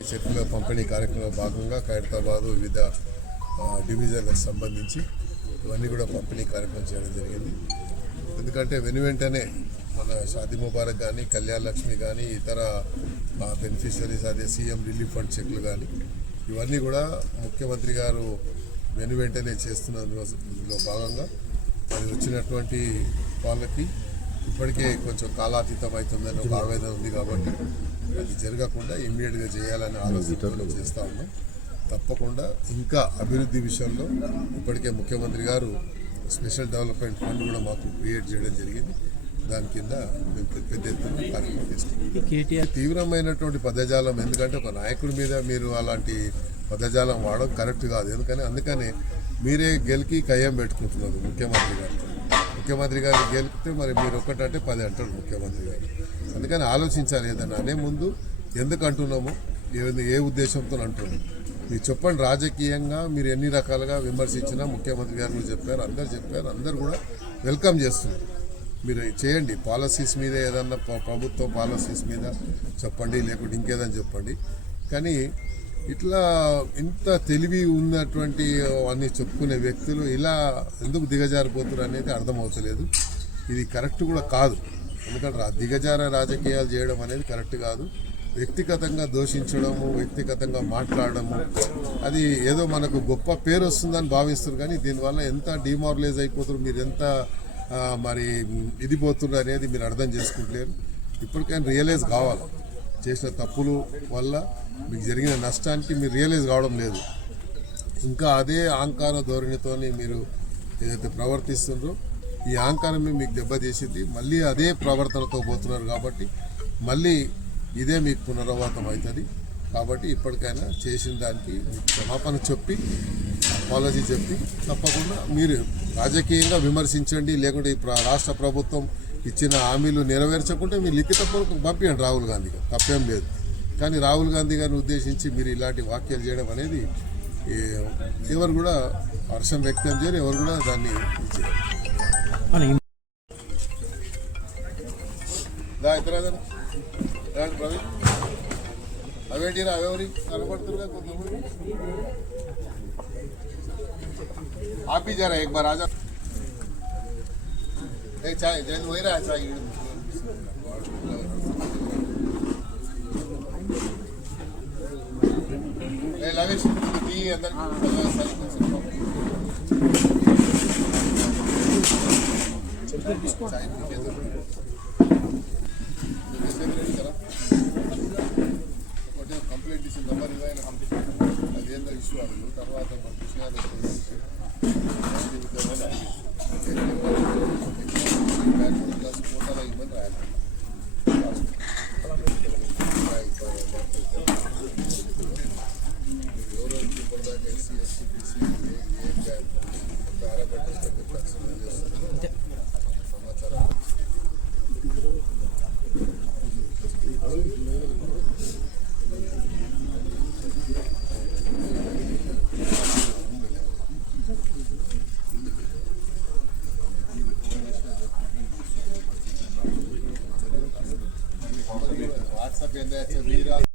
చెట్ల పంపిణీ కార్యక్రమంలో భాగంగా ఖైరతాబాద్ వివిధ డివిజన్లకు సంబంధించి ఇవన్నీ కూడా పంపిణీ కార్యక్రమం చేయడం జరిగింది. ఎందుకంటే వెను వెంటనే మన షాది ముబారక్ కానీ కళ్యాణ్ లక్ష్మి కానీ ఇతర బెనిఫిషరీస్ అదే సీఎం రిలీఫ్ ఫండ్ చెక్లు కానీ ఇవన్నీ కూడా ముఖ్యమంత్రి గారు వెను వెంటనే చేస్తున్నందులో భాగంగా అది వచ్చినటువంటి వాళ్ళకి ఇప్పటికే కొంచెం కాలాతీతం అవుతుందని ఒక ఆవేదన ఉంది కాబట్టి అది జరగకుండా ఇమ్మీడియట్గా చేయాలనే ఆలోచనతో చేస్తా ఉన్నాం. తప్పకుండా ఇంకా అభివృద్ధి విషయంలో ఇప్పటికే ముఖ్యమంత్రి గారు స్పెషల్ డెవలప్మెంట్ ఫండ్ కూడా మాకు క్రియేట్ చేయడం జరిగింది. దాని కింద మేము పెద్ద- ఎత్తున కార్యక్రమం కేటీఆర్ తీవ్రమైనటువంటి పదజాలం ఎందుకంటే ఒక నాయకుడి మీద మీరు అలాంటి పదజాలం వాడడం కరెక్ట్ కాదు. ఎందుకని అందుకనే మీరే గెలికి కయ్యం పెట్టుకుంటున్నారు ముఖ్యమంత్రి గారు. ముఖ్యమంత్రి గారు గెలిపితే మరి మీరు ఒక్కటంటే పది అంటాడు ముఖ్యమంత్రి గారు. అందుకని ఆలోచించాలి ఏదన్నా అనే ముందు ఎందుకు అంటున్నాము ఏ- ఏ ఉద్దేశంతో అంటున్నాము. మీరు చెప్పండి రాజకీయంగా మీరు ఎన్ని రకాలుగా విమర్శించినా ముఖ్యమంత్రి గారు కూడా చెప్పారు అందరు చెప్పారు అందరు కూడా వెల్కమ్ చేస్తున్నారు. మీరు చేయండి పాలసీస్ మీద ఏదన్నా ప్రభుత్వం ప్రభుత్వ పాలసీస్ మీద చెప్పండి లేకుంటే ఇంకేదని చెప్పండి. కానీ ఇట్లా ఇంత తెలివి ఉన్నటువంటి అన్ని చెప్పుకునే వ్యక్తులు ఇలా ఎందుకు దిగజారిపోతున్నారు అనేది అర్థమవుతలేదు ఇది కరెక్ట్ కూడా కాదు. ఎందుకంటే రా- దిగజార రాజకీయాలు చేయడం అనేది కరెక్ట్ కాదు. వ్యక్తిగతంగా దోషించడము వ్యక్తిగతంగా మాట్లాడడము అది ఏదో మనకు గొప్ప పేరు వస్తుందని భావిస్తారు కానీ దీనివల్ల ఎంత డిమారలైజ్ అయిపోతారు మీరు ఎంత మరి ఇది పోతున్నారు అనేది మీరు అర్థం చేసుకుంటలేరు. ఇప్పటికైనా రియలైజ్ కావాలి. చేసిన తప్పులు వల్ల మీకు జరిగిన నష్టానికి మీరు రియలైజ్ కావడం లేదు. ఇంకా అదే ఆంకార ధోరణితోని మీరు ఏదైతే ప్రవర్తిస్తుండ్రో ఈ ఆంకారమే మీకు దెబ్బతీసింది. మళ్ళీ అదే ప్రవర్తనతో పోతున్నారు కాబట్టి మళ్ళీ ఇదే మీకు పునరావృతం అవుతుంది. కాబట్టి ఇప్పటికైనా చేసిన దానికి క్షమాపణ చెప్పి అపాలజీ చెప్పి తప్పకుండా మీరు రాజకీయంగా విమర్శించండి. లేకుంటే ఈ రాష్ట్ర ప్రభుత్వం ఇచ్చిన హామీలు నెరవేర్చకుంటే మీరు లిఖితపూర్వకం పంపించండి రాహుల్ గాంధీ తప్పేం లేదు. కానీ రాహుల్ గాంధీ గారిని ఉద్దేశించి మీరు ఇలాంటి వ్యాఖ్యలు చేయడం అనేది ఎవరు కూడా హర్షం వ్యక్తం చేయరు ఎవరు కూడా దాన్ని అవేంటి అవేవరి? కనబడుతున్నా ఆపి జరా ఎక్ బార్ చాయ్ జైన్ పోయిరా చాయ్. అందరికీ కంప్లైంట్ ఇచ్చిన నెంబర్ ఏదైనా అదేందో ఇష్యూ అవ్వదు తర్వాత విషయాలు Fucking that's a beat up.